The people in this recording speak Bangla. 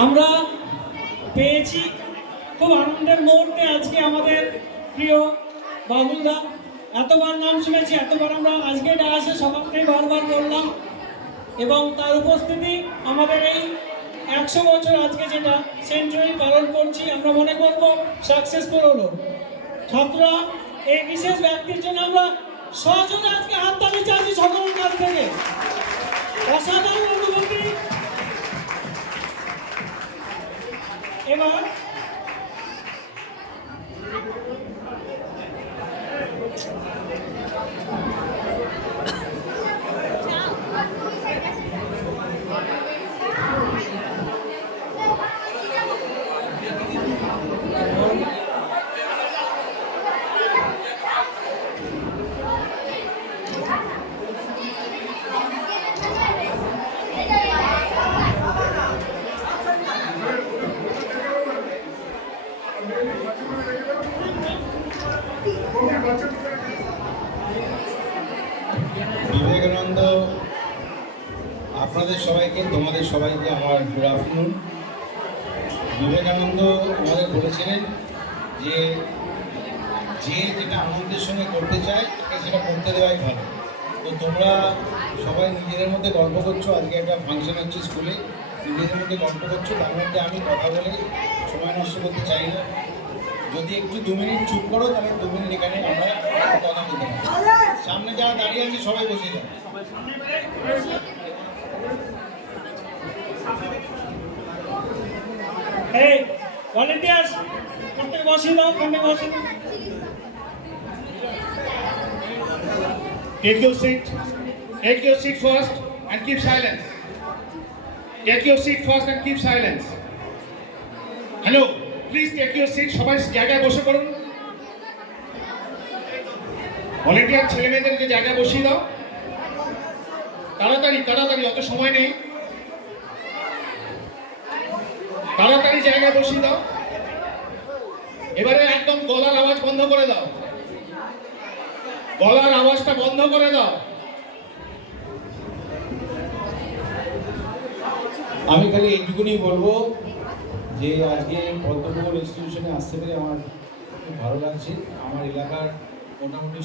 আমরা পেয়েছি খুব আনন্দের মুহূর্তে আজকে আমাদের প্রিয় বাবুলদা। এতবার নাম শুনেছি, এতবার আমরা আজকে ডায়াসে সকালটাই বারবার বললাম, এবং তার উপস্থিতি আমাদের এই 100 বছর আজকে যেটা সেঞ্চুরি পালন করছি আমরা মনে করব সাকসেসফুল হলো। ছাত্ররা এই বিশেষ ব্যক্তির জন্য আমরা সজোরে আজকে হাততালি চাইছি সকলের কাছ থেকে। অসাধারণ অনুভূতি। এবার বিবেকানন্দ আপনাদের সবাইকে, তোমাদের সবাইকে আমার গুড আফটারনুন। বিবেকানন্দ আমাদের বলেছিলেন যে যে যেটা আনন্দের সঙ্গে করতে চায় তাকে সেটা করতে দেওয়াই ভালো। তো তোমরা সবাই নিজেদের মধ্যে গল্প করছো, আজকে একটা ফাংশন হচ্ছে স্কুলে, নিজেদের মধ্যে গল্প করছো, তার মধ্যে আমি কথা বলে সময় নষ্ট করতে চাই না। যদি একটু 2 মিনিট চুপ করো তাহলে 2 মিনিট এখানে আমরা কথা বলতে পারি। সামনে যারা দাঁড়িয়ে আছে সবাই বসে যাও। এই ভলেন্টিয়ার্স প্রত্যেক বসিয়ে দাও, প্রত্যেক বসিয়ে দাও। Take your seat. Take your seat first and keep silence. Take your seat first and keep silence. Hello, please take your seat. সবাই জায়গায় বসে পড়ুন। ভলেন্টিয়ার ছেলে মেয়েদেরকে জায়গায় বসিয়ে দাও। তাড়াতাড়ি তাড়াতাড়ি, অত সময় নেই। তাড়াতাড়ি জায়গায় বসিয়ে দাও। এবারে একদম গলার আওয়াজ বন্ধ করে দাও। গলার আওয়াজটা বন্ধ করে দাও। আমি খালি এইটুকুনি বলবো যে আজকে পদ্মপুকুর ইনস্টিটিউশনে আসতে পেরে আমার খুব ভালো লাগছে। আমার এলাকার মোটামুটি